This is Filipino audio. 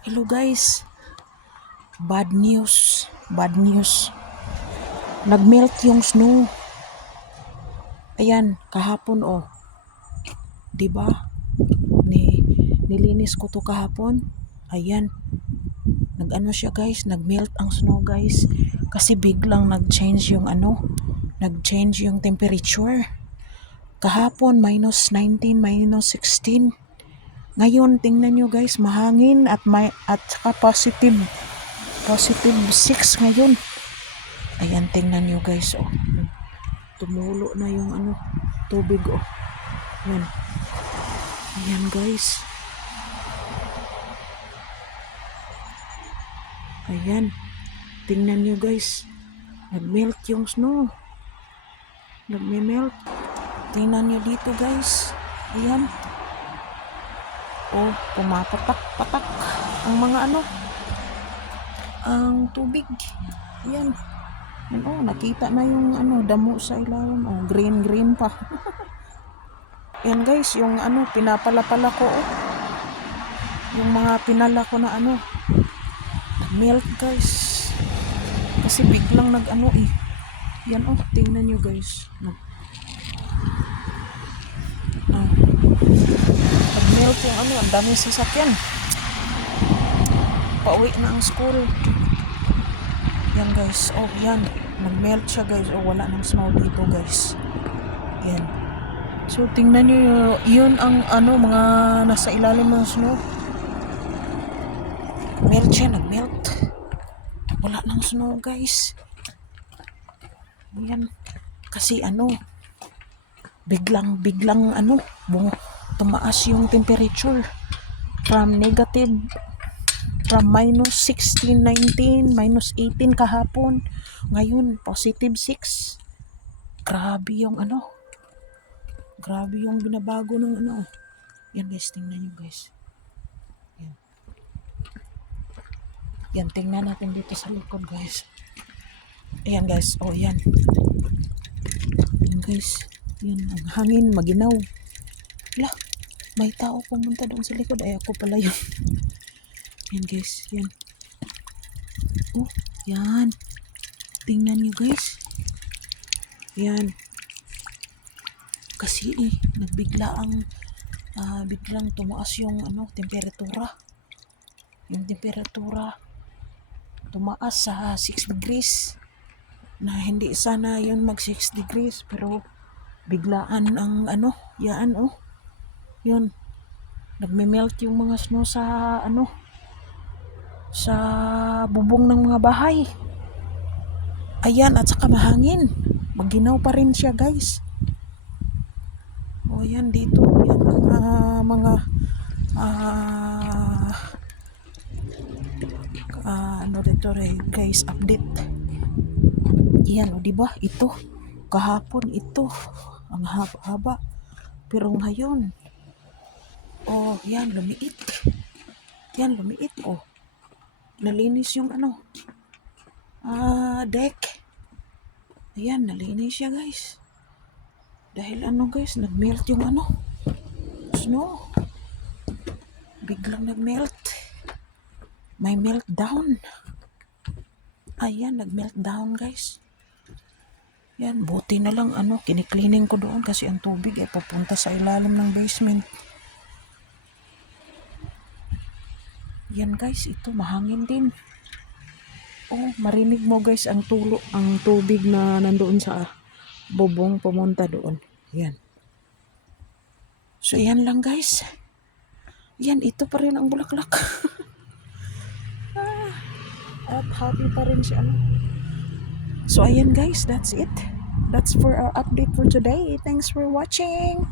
Hello guys, bad news, bad news. Nagmelt yung snow. Ayan, kahapon oh. 'Di ba? Nilinis ko to kahapon. Ayan, nag-ano siya guys, nagmelt ang snow guys. Kasi biglang nag-change yung nag-change yung temperature. Kahapon -19, -16. Ngayon tingnan nyo guys, mahangin at saka positive 6 ngayon. Ayan, tingnan nyo guys, oh. Tumulo na yung tubig, oh. Ayan. Ayan guys. Ayan. Tingnan nyo guys. Nag-melt yung snow. Nag-melt. Tingnan nyo dito guys. Ayan. Oh, pumapatak-patak ang mga ang tubig. Ayan. And, oh, nakita na yung damo sa ilalim. Oh, green pa. Yan guys, yung pinapala-pala ko, oh. Yung mga pinala ko na melt guys. Kasi biglang Yan, oh, tingnan nyo guys. Nag-melt yung ang dami sasakyan. Pauwi na ang school. Yan guys, oh yan. Nag-melt siya guys. Oh, wala nang snow dito guys. Yan. So, tingnan nyo, yun ang mga nasa ilalim ng snow. Melt siya, nag-melt. Wala nang snow guys. Yan. Kasi biglang tumaas yung temperature from -16, -19, -18 kahapon. Ngayon, +6. Grabe yung binabago ng Yan guys, tingnan nyo guys. Yan. Yan, tingnan natin dito sa likod guys. Ayan guys, oh yan. Yan guys, yan, ang hangin, maginaw. Wala, may tao pumunta doon sa likod. Ay, ako pala yun. Yan guys, yan. Oh, yan. Tingnan nyo guys. Yan. Kasi biglang tumaas yung temperatura. Yung temperatura tumaas sa 6 degrees. Na hindi sana yun mag 6 degrees, pero biglaan ang yan oh. Yun. Nagme-melt yung mga snow sa sa bubong ng mga bahay. Ayan, at saka mahangin. Maginaw pa rin siya guys. O yan, dito yan ang mga dito guys, update. Yan, o diba, ito kahapon ito ang haba-haba, pero ngayon yan lumiit. Yan, lumiit, oh. Nalinis yung deck. Ayan, nalinis siya guys. Dahil guys, nagmelt yung snow. Biglang nagmelt. May meltdown. Ayan, nagmeltdown guys. Yan, buti na lang kiniklining ko doon kasi ang tubig ay papunta sa ilalim ng basement. Yan guys, ito mahangin din. Oh, marinig mo guys ang tubig na nandoon sa bubong pumunta doon. Yan. So yan lang guys. Yan, ito pa rin ang bulaklak. At happy pa rin siya. So ayan guys, that's it. That's for our update for today. Thanks for watching.